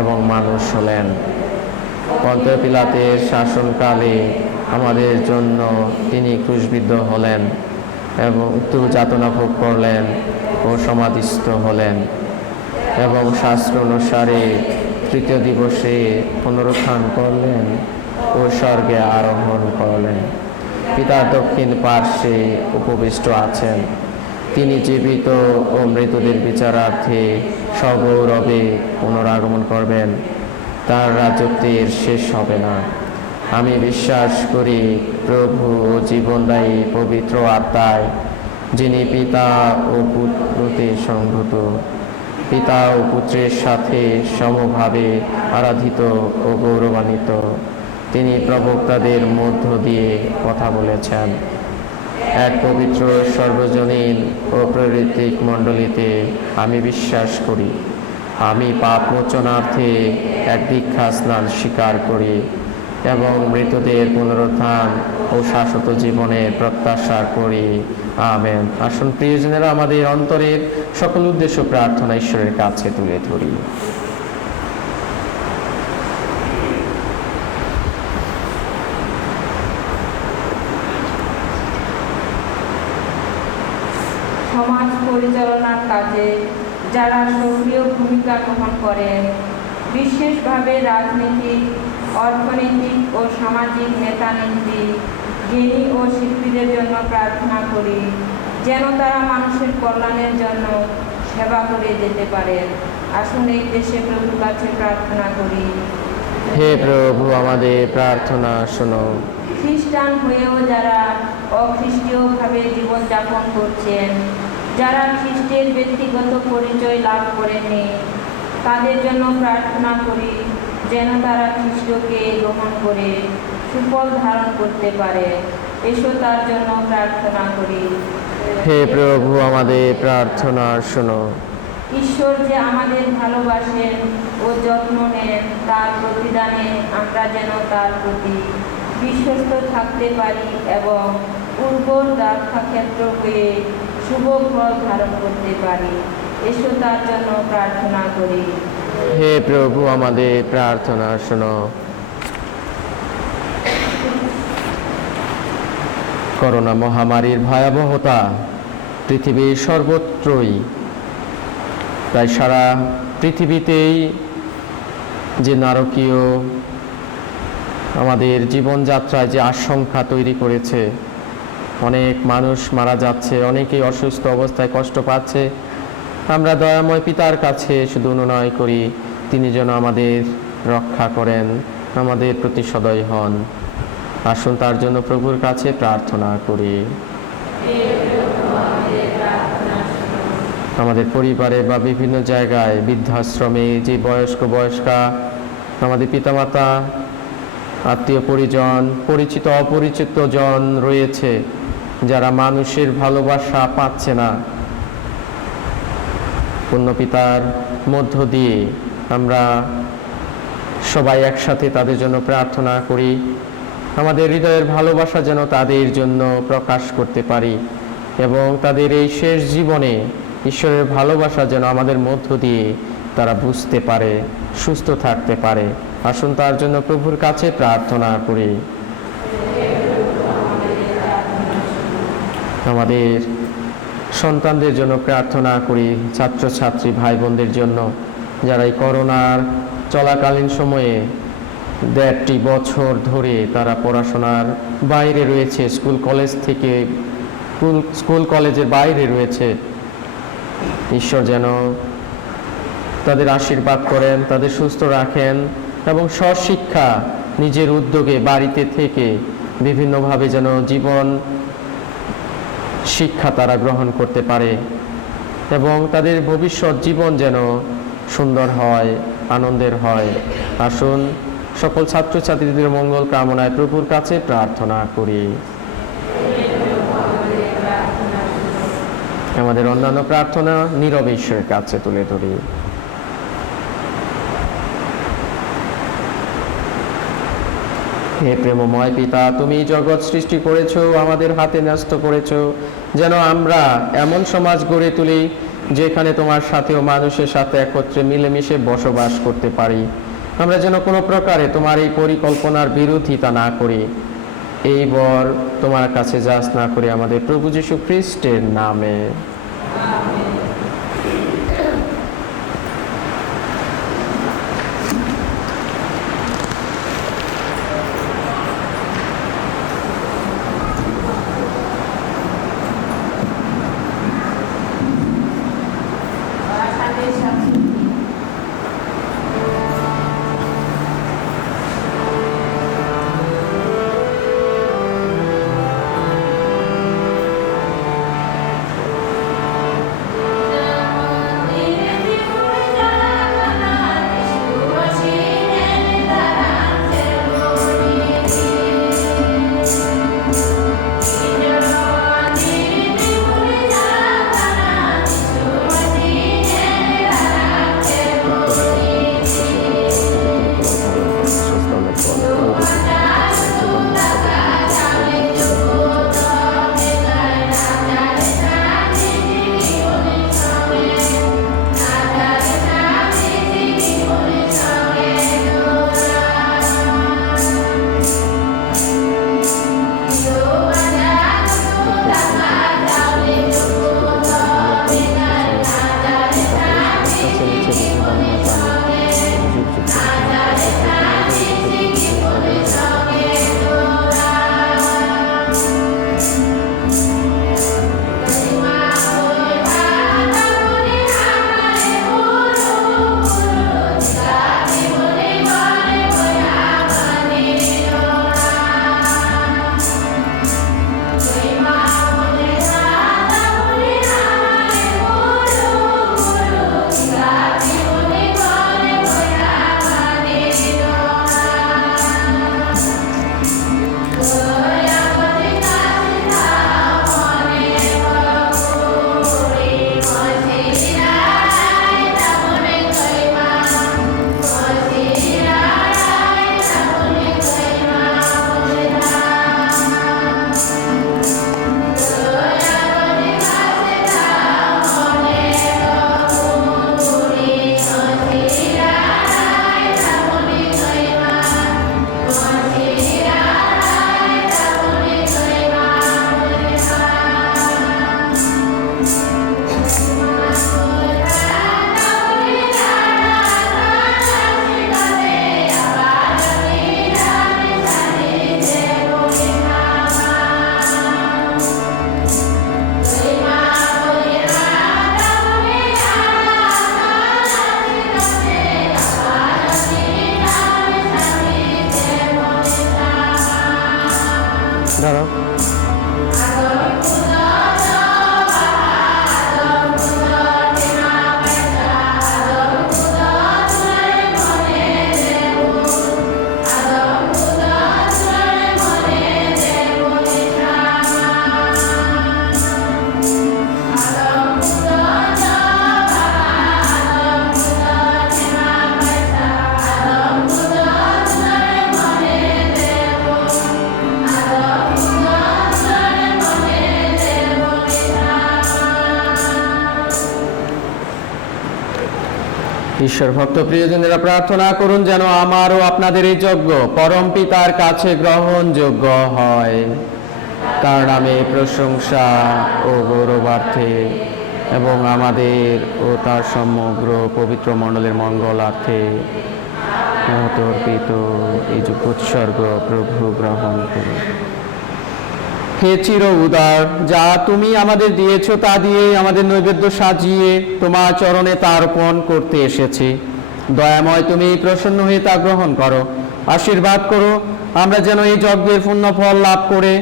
এবং মানুষ হলেন। পন্তীয় পিলাতের শাসনকালে আমাদের জন্য তিনি ক্রুশবিদ্ধ হলেন এবং যাতনা ভোগ করলেন ও সমাধিস্থ হলেন এবং শাস্ত্র অনুসারে 3য় দিবসে পুনরুত্থান করলেন ও স্বর্গে আরোহণ করলেন। পিতার দক্ষিণ পার্শ্বে উপবিষ্ট আছেন। তিনি জীবিত ও মৃতদের বিচারার্থে সগৌরবে পুনরাগমন করবেন। তার রাজত্বের শেষ হবে না। আমি বিশ্বাস করি প্রভু ও জীবনদায়ী পবিত্র আত্মায়, যিনি পিতা ও পুত্রতে সংহত, পিতা ও পুত্রের সাথে সমভাবে আরাধিত ও গৌরবান্বিত। তিনি প্রবক্তাদের মধ্য দিয়ে কথা বলেছেন। এক পবিত্র সর্বজনীন ও প্রেরিতিক মণ্ডলীতে আমি বিশ্বাস করি। আমি পাপ মোচনার্থে এক দীক্ষা স্নান স্বীকার করি এবং মৃতদের পুনরুত্থান ও শাশ্বত জীবনের প্রত্যাশা করি। আমেন। আসুন প্রিয়জনেরা, আমাদের অন্তরের সকল উদ্দেশ্য প্রার্থনা ঈশ্বরের কাছে তুলে ধরি। সমাজ পরিচালনার কাজে যারা সক্রিয় ভূমিকা গ্রহণ করেন, বিশেষভাবে রাজনীতিক, অর্থনৈতিক ও সামাজিক নেতা নেত্রী, জ্ঞানী ও শিল্পীদের জন্য প্রার্থনা করি, যেন তারা মানুষের কল্যাণের জন্য সেবা করে যেতে পারেন। আসুন এই দেশে প্রভুর কাছে প্রার্থনা করি। হে প্রভু, আমাদের প্রার্থনা শোনো। খ্রিস্টান হয়েও যারা অখ্রিস্টীয়ভাবে জীবনযাপন করছেন, যারা খ্রিস্টের ব্যক্তিগত পরিচয় লাভ করেননি, তাদের জন্য প্রার্থনা করি, যেন তারা খ্রিস্টকে গ্রহণ করে সুফল ধারণ করতে পারে। এসো তার জন্য প্রার্থনা করি। হে প্রভু, আমাদের প্রার্থনা শোনো। ঈশ্বর যে আমাদের ভালোবাসেন ও যত্ন নেন, তার প্রতিদানে আমরা যেন তার প্রতি বিশ্বস্ত থাকতে পারি এবং উর্বর দ্রাক্ষাক্ষেত্র হয়ে শুভ ফল ধারণ করতে পারি। এসো তার জন্য প্রার্থনা করি। হে প্রভু, আমাদের প্রার্থনা শোনো। করোনা মহামারীর ভয়াবহতা পৃথিবীর সর্বত্রই, প্রায় সারা পৃথিবীতেই যে নারকীয় আমাদের জীবনযাত্রায় যে আশঙ্কা তৈরি করেছে, অনেক মানুষ মারা যাচ্ছে, অনেকেই অসুস্থ অবস্থায় কষ্ট পাচ্ছে। আমরা দয়াময় পিতার কাছে শুধু অনুনয় করি, তিনি যেন আমাদের রক্ষা করেন, আমাদের প্রতি সদয় হন। আসুন তার জন্য প্রভুর কাছে প্রার্থনা করি। আমাদের পরিবারে বা বিভিন্ন জায়গায় বৃদ্ধাশ্রমে যে বয়স্কা আমাদের পিতামাতা, আত্মীয় পরিজন, পরিচিত অপরিচিত জন রয়েছে, যারা মানুষের ভালোবাসা পাচ্ছে না, পুণ্যপিতার মধ্য দিয়ে আমরা সবাই একসাথে তাদের জন্য প্রার্থনা করি। আমাদের হৃদয়ের ভালোবাসা যেন তাদের জন্য প্রকাশ করতে পারি এবং তাদের এই শেষ জীবনে ঈশ্বরের ভালোবাসা যেন আমাদের মধ্য দিয়ে তারা বুঝতে পারে, সুস্থ থাকতে পারে। আসুন তার জন্য প্রভুর কাছে প্রার্থনা করি। আমাদের সন্তানদের জন্য প্রার্থনা করি, ছাত্রছাত্রী ভাই বোনদের জন্য, যারা এই করোনার চলাকালীন সময়ে 1.5 বছর ধরে তারা পড়াশোনার বাইরে রয়েছে, স্কুল কলেজের বাইরে রয়েছে। ঈশ্বর যেন তাদের আশীর্বাদ করেন, তাদের সুস্থ রাখেন এবং স্বশিক্ষা নিজের উদ্যোগে বাড়িতে থেকে বিভিন্নভাবে যেন জীবন শিক্ষা তারা গ্রহণ করতে পারে এবং তাদের ভবিষ্যৎ জীবন যেন সুন্দর হয়, আনন্দের হয়। আসুন সকল ছাত্রছাত্রীদের মঙ্গল কামনায় প্রভুর কাছে প্রার্থনা করি। আমাদের অন্যান্য প্রার্থনা নীরবে ঈশ্বরের কাছে তুলে ধরি। হে প্রেমময় পিতা, তুমি জগৎ সৃষ্টি করেছো, আমাদের হাতে ন্যস্ত করেছো, যেন আমরা এমন সমাজ গড়ে তুলি যেখানে তোমার সাথে ও মানুষের সাথে একত্রে মিলেমিশে বসবাস করতে পারি। আমরা যেন কোনো প্রকারে তোমার এই পরিকল্পনার বিরোধিতা না করি। এই বর তোমার কাছে যাচনা করে আমাদের প্রভু যীশু খ্রিস্টের নামে। ধরো ঈশ্বর ভক্ত প্রিয়জনেরা প্রার্থনা করুন যেন আমারও আপনাদের এই যজ্ঞ পরম পিতার কাছে গ্রহণযোগ্য হয়, তার নামে প্রশংসা ও গৌরবার্থে এবং আমাদের ও তার সমগ্র পবিত্র মণ্ডলের মঙ্গলার্থে অর্পিত এই যজ্ঞ উৎসর্গ প্রভু গ্রহণ করুন। হে চির উদার, যা তুমি আমাদের দিয়েছ তা দিয়ে আমাদের নৈবেদ্য সাজিয়ে তোমার চরণে তা অর্পণ করতে এসেছি। দয়াময় তুমি প্রসন্ন হয়ে তা গ্রহণ করো, আশীর্বাদ করো আমরা যেন এই যজ্ঞের পূর্ণ ফল লাভ করে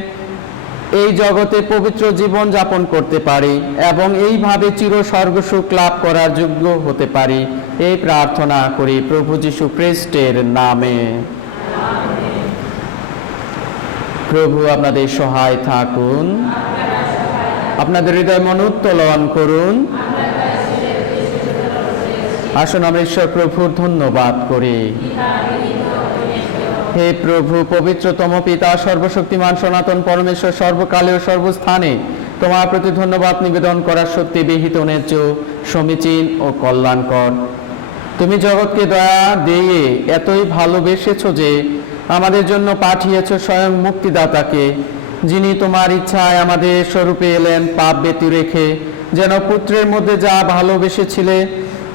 এই জগতে পবিত্র জীবন যাপন করতে পারি এবং এইভাবে চির স্বর্গসুখ লাভ করার যোগ্য হতে পারি। এই প্রার্থনা করি প্রভু যীশু খ্রিস্টের নামে। প্রভু আপনাদের সহায় থাকুন, আপনাদের হৃদয় মন উত্তোলন করুন। আসুন আমরা ঈশ্বর প্রভুর ধন্যবাদ করি। হে প্রভু, পবিত্রতম পিতা সর্বশক্তিমান সনাতন পরমেশ্বর, সর্বকালে ও সর্বস্থানে তোমার প্রতি ধন্যবাদ নিবেদন করার সত্যি বিহিত ন্যায্য সমীচীন ও কল্যাণকর। তুমি জগৎকে দয়া দিয়ে এতই ভালোবেসেছ যে আমাদের জন্য পাঠিয়েছ স্বয়ং মুক্তিদাতাকে, যিনি তোমার ইচ্ছায় আমাদের স্বরূপে এলেন পাপ ব্যতি রেখে, যেন পুত্রের মধ্যে যা ভালোবেসেছিলে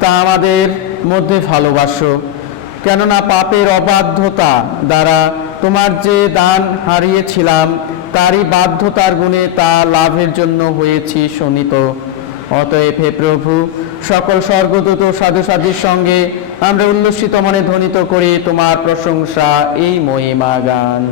তা আমাদের মধ্যে ভালোবাসো। কেননা পাপের অবাধ্যতা দ্বারা তোমার যে দান হারিয়েছিলাম তারই বাধ্যতার গুণে তা লাভের জন্য হয়েছি শোনিত। অতএব হে প্রভু, সকল স্বর্গদূত ও সাধুসাধির সঙ্গে আমরা উল্লসিত মনে ধ্বনিত করি তোমার প্রশংসা এই মহিমা গান।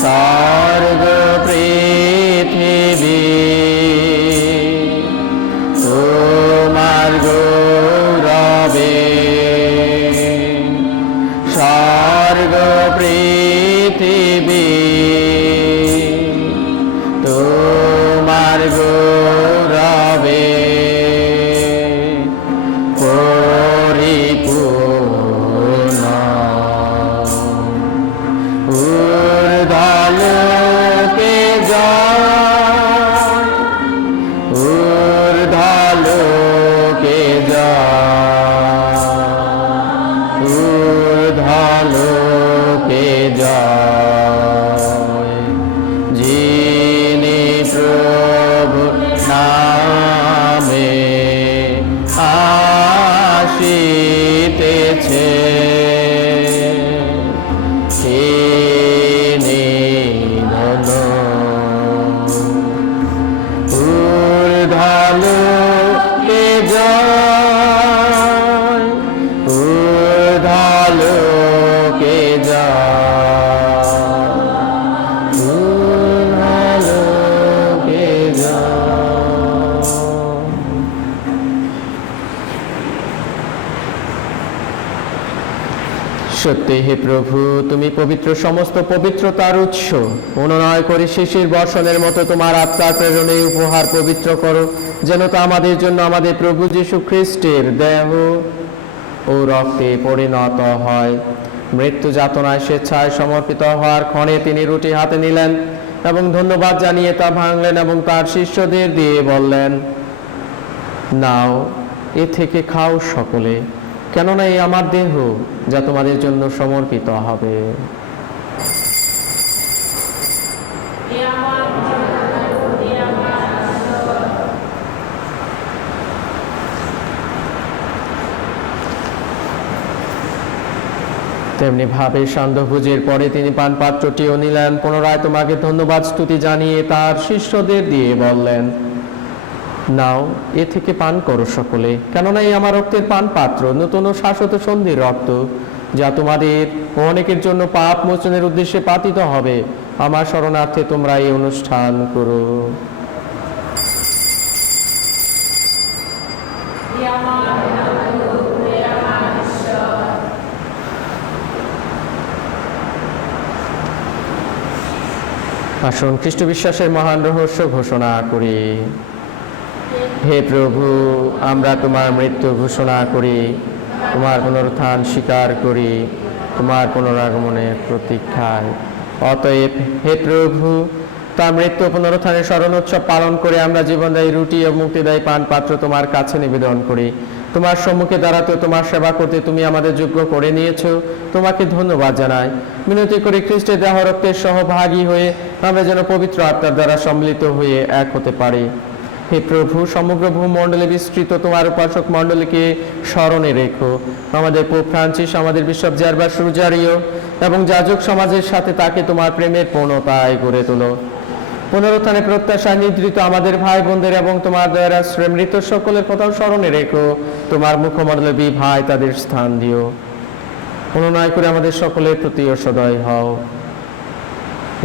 স্বর্গ পৃথিবী সত্যি হে প্রভু, তুমি পবিত্র, সমস্ত পবিত্রতার উৎস। অনুনয় করে শিশির বর্ষণের মতো তোমার আত্মার প্রেরণে উপহার পবিত্র করো, যেন তা আমাদের জন্য আমাদের প্রভু যীশু খ্রিস্টের দেহ ও রক্তে পরিণত হয়। মৃত্যু যাতনায় স্বেচ্ছায় সমর্পিত হওয়ার ক্ষণে তিনি রুটি হাতে নিলেন এবং ধন্যবাদ জানিয়ে তা ভাঙলেন এবং তার শিষ্যদের দিয়ে বললেন, নাও, এ থেকে খাও সকলে, কেননা এই আমার দেহ যা তোমাদের জন্য সমর্পিত হবে। তেমনি ভাবে সান্ধ্যভোজের পরে তিনি পানপাত্রটিও নিলেন, পুনরায় তোমাকে ধন্যবাদ স্তুতি জানিয়ে তার শিষ্যদের দিয়ে বললেন, নাও, এ থেকে পান করো সকলে, কেননা এই আমার রক্তের পান পাত্র, নতুন ও শাশ্বত সন্ধির রক্ত, যা তোমাদের ও অনেকের জন্য পাপ মোচনের উদ্দেশ্যে পাতিত হবে। আমার শরণার্থে তোমরা এই অনুষ্ঠান করো। আসুন খ্রিস্ট বিশ্বাসের মহান রহস্য ঘোষণা করি। হে প্রভু, আমরা তোমার মৃত্যু ঘোষণা করি, তোমার পুনরুত্থান স্বীকার করি, তোমার পুনরাগমনের প্রতীক্ষায়। অতএব হে প্রভু, তার মৃত্যু পুনরুত্থানের স্মরণ উৎসব পালন করে আমরা জীবনদায়ী রুটি ও মুক্তিদায়ী পান পাত্র তোমার কাছে নিবেদন করি। তোমার সম্মুখে দাঁড়াতে, তোমার সেবা করতে তুমি আমাদের যোগ্য করে নিয়েছো, তোমাকে ধন্যবাদ জানাই। মিনতি করি খ্রিস্টের দেহ রক্তের সহভাগী হয়ে আমরা যেন পবিত্র আত্মার দ্বারা সম্মিলিত হয়ে এক হতে পারি। হে প্রভু, সমগ্র ভূমণ্ডলে বিস্তৃত তোমার উপাসক মণ্ডলীকে স্মরণে রেখো। আমাদের পোপ ফ্রান্সিস, আমাদের বিশপ জারবাস রুজারিও এবং যাজক সমাজের সাথে তাকে তোমার প্রেমের পূর্ণতায় গড়ে তোলো। পুনরুত্থানের প্রত্যাশায় নিদ্রিত আমাদের ভাই বোনদের এবং তোমার দয়ার আশ্রয়ে মৃত সকলের কথাও স্মরণে রেখো। তোমার মুখমণ্ডলে ভাই তাদের স্থান দিও। অনুনয় করে আমাদের সকলের প্রতি সদয় হও।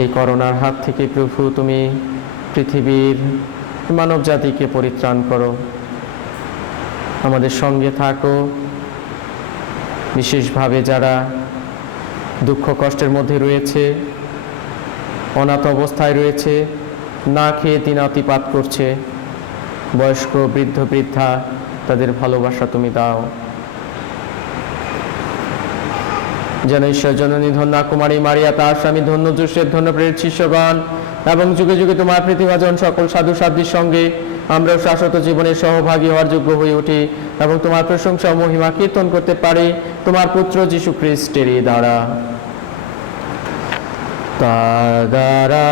এই করোনার হাত থেকে প্রভু তুমি পৃথিবীর মানব জাতিকে পরিত্রাণ করো। আমাদের সঙ্গে থাকো, বিশেষভাবে যারা দুঃখ কষ্টের মধ্যে রয়েছে, অনাথ অবস্থায় রয়েছে, না খেয়ে দিনাতিপাত করছে, বয়স্ক বৃদ্ধ বৃদ্ধা, তাদের ভালোবাসা তুমি দাও। যেন ঈশ্বর জননী ধন্যা কুমারী মারিয়া, তার স্বামী ধন্য যোসেফ, ধন্য প্রেরিত শিষ্যগণ এবং যুগে যুগে তোমার প্রতিভাজন সকল সাধু সাধ্যের সঙ্গে আমরাও শাশ্বত জীবনের সহভাগী হওয়ার যোগ্য হয়ে উঠি এবং তোমার প্রশংসা ও মহিমা কীর্তন করতে পারি তোমার পুত্র যীশু খ্রিস্টের দ্বারা। তার দ্বারা,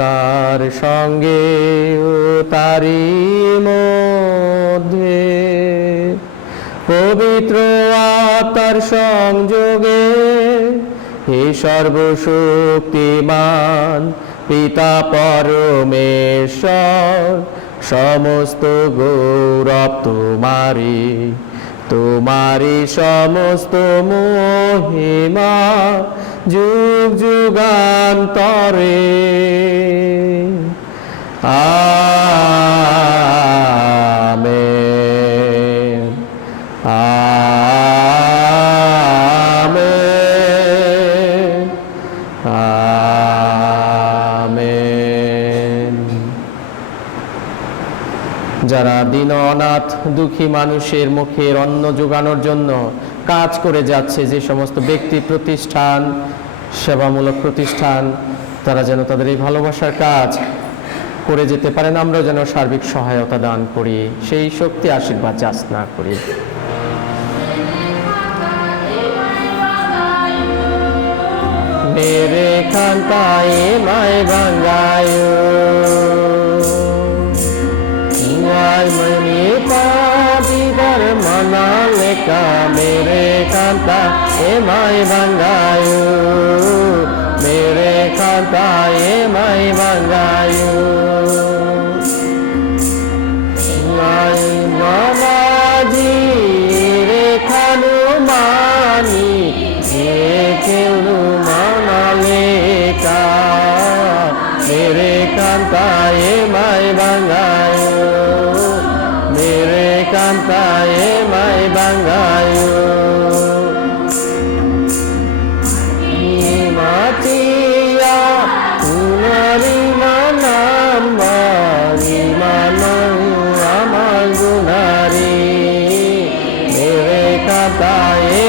তার সঙ্গে ও তারই মধ্যে পবিত্র আত্মার সংযোগে হে সর্বশক্তিমান পিতা পরমেশ্বর, সমস্ত গৌরব তোমারি, তোমারি সমস্ত মহিমা যুগ যুগান্তরে। Amen, amen, amen. যারা দীন অনাথ দুঃখী মানুষের মুখের অন্ন জোগানোর জন্য কাজ করে যাচ্ছে, যে সমস্ত ব্যক্তি প্রতিষ্ঠান, সেবামূলক প্রতিষ্ঠান, তারা যেন তাদের এই ভালোবাসার কাজ করে যেতে পারেন, আমরা যেন সার্বিক সহায়তা দান করি, সেই শক্তি আশীর্বাদ যাচনা করি। মেরে খান্তায় মায় বাঙ্গায়ু মনি পাবিদার মনা লেখা, মেরে কান্তা এ মাই বাঙ্গায়ু, মেরে কান্তা এ মাই বাঙ্গায়ু। মামাজি রে খানু মানি হে কেউ মানা লেখা, মেরে কান্তা এ মাই বাঙ্গায়ু, মেরে কান্তা এ মাই বাঙ্গায়ু।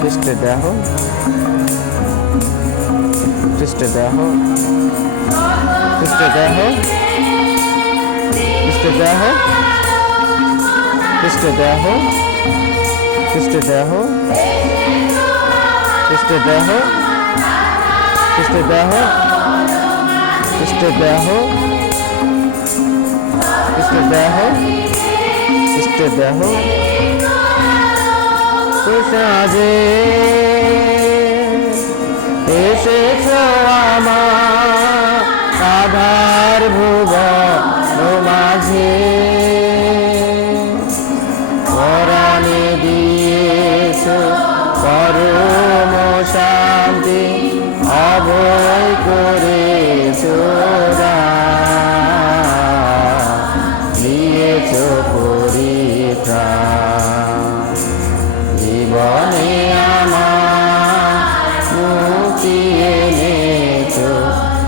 খ্রিস্টের দেহ, খ্রিস্টের দেহ, খ্রিস্টের দেহ, খ্রিস্টের দেহ, খ্রিস্টের দেহ, খ্রিস্টের দেহ, খ্রিস্টের দেহ, খ্রিস্টের দেহ, খ্রিস্টের দেহ, খ্রিস্টের দেহ, খ্রিস্টের দেহ, আজে এসেছ আমার আধার ভুবন মাঝে, পরাণে দিয়েছ পরম শান্তি, অভয় করেছ দিয়েছ পরিত্রাণ, জীবনে আমার মুক্তি এনেছ,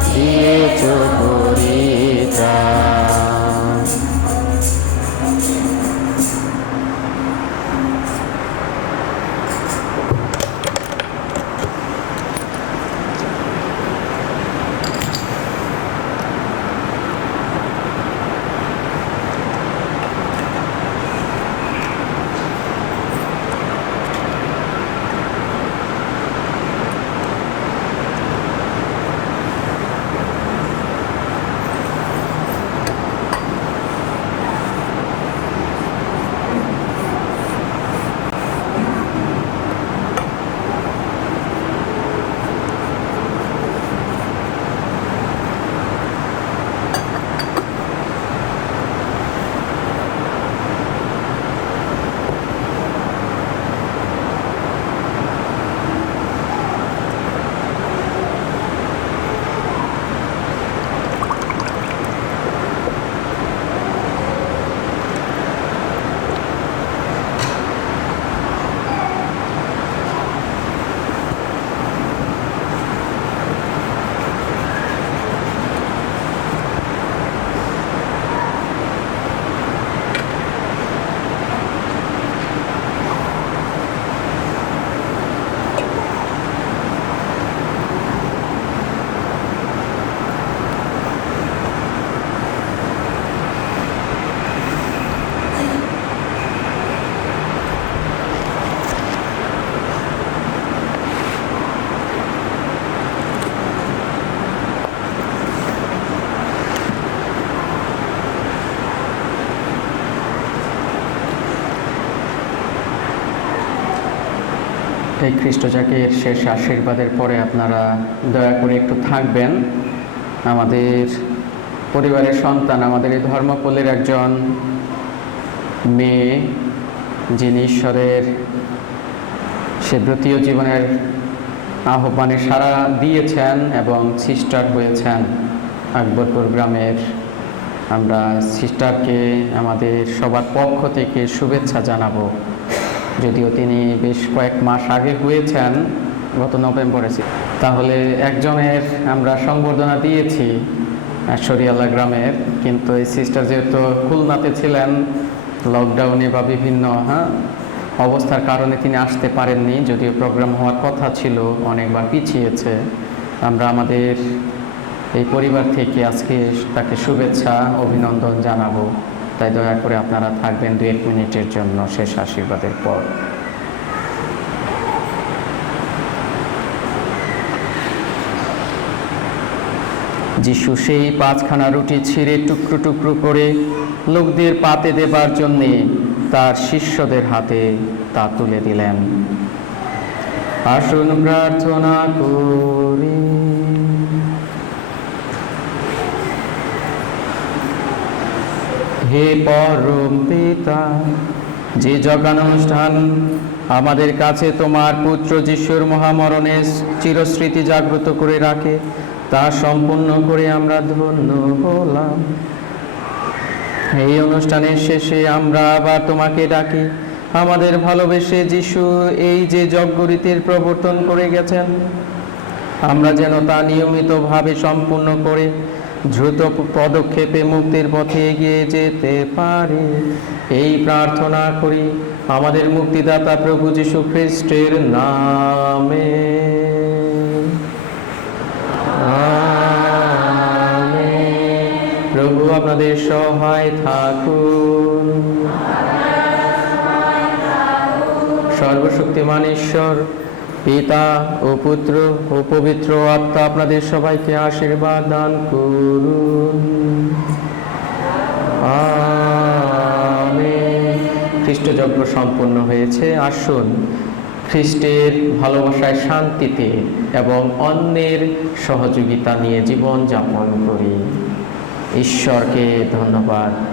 দিয়েছ পরিত্রাণ। এই খ্রিস্টজাকের শেষ আশীর্বাদের পরে আপনারা দয়া করে একটু থাকবেন। আমাদের পরিবারের সন্তান, আমাদের এই ধর্মপল্লীর একজন মেয়ে, যিনি ঈশ্বরের সে ব্রতীয় জীবনের আহ্বানে সাড়া দিয়েছেন এবং সিস্টার হয়েছেন আকবরপুর গ্রামের। আমরা সিস্টারকে আমাদের সবার পক্ষ থেকে শুভেচ্ছা জানাবো। যদিও তিনি বেশ কয়েক মাস আগে হয়েছেন, গত নভেম্বরে, তাহলে একজনের আমরা সংবর্ধনা দিয়েছি শরিয়ালা গ্রামের, কিন্তু এই সিস্টার যেহেতু খুলনাতে ছিলেন লকডাউনে বা বিভিন্ন অবস্থার কারণে তিনি আসতে পারেননি, যদিও প্রোগ্রাম হওয়ার কথা ছিল, অনেকবার পিছিয়েছে। আমরা আমাদের এই পরিবার থেকে আজকে তাকে শুভেচ্ছা অভিনন্দন জানাবো। তাই দয়া করে আপনারা থাকবেন 2-1 মিনিটের জন্য শেষ আশীর্বাদের পর। যিশু সেই 5খানা রুটি ছিঁড়ে টুকরো টুকরো করে লোকদের পাতে দেবার জন্যে তার শিষ্যদের হাতে তা তুলে দিলেন। আসুন প্রার্থনা করি। হে পরম পিতা, যে যজ্ঞানুষ্ঠান আমাদের কাছে তোমার পুত্র যিশুর মহামরণের চিরস্মৃতি জাগ্রত করে রাখে, তা সম্পূর্ণ করে আমরা ধন্য হলাম। এই অনুষ্ঠানের শেষে আমরা আবার তোমাকে ডাকি, আমাদের ভালোবেসে যিশু এই যে যজ্ঞরীতির প্রবর্তন করে গেছেন, আমরা যেন তা নিয়মিতভাবে সম্পূর্ণ করে দ্রুত পদক্ষেপে মুক্তির পথে এগিয়ে যেতে পারি, এই প্রার্থনা করি আমাদের মুক্তিদাতা প্রভু যীশু খ্রিস্টের নামে। আমেন। প্রভু আপনাদের সহায় থাকুন। সর্বশক্তিমান ঈশ্বর পিতা ও পুত্র ও পবিত্র আত্মা আপনাদের সবাইকে আশীর্বাদ দান করুন। আমেন। খ্রিস্টযজ্ঞ সম্পন্ন হয়েছে। আসুন খ্রিস্টের ভালোবাসায়, শান্তিতে এবং অন্যের সহযোগিতা নিয়ে জীবন যাপন করি। ঈশ্বরকে ধন্যবাদ।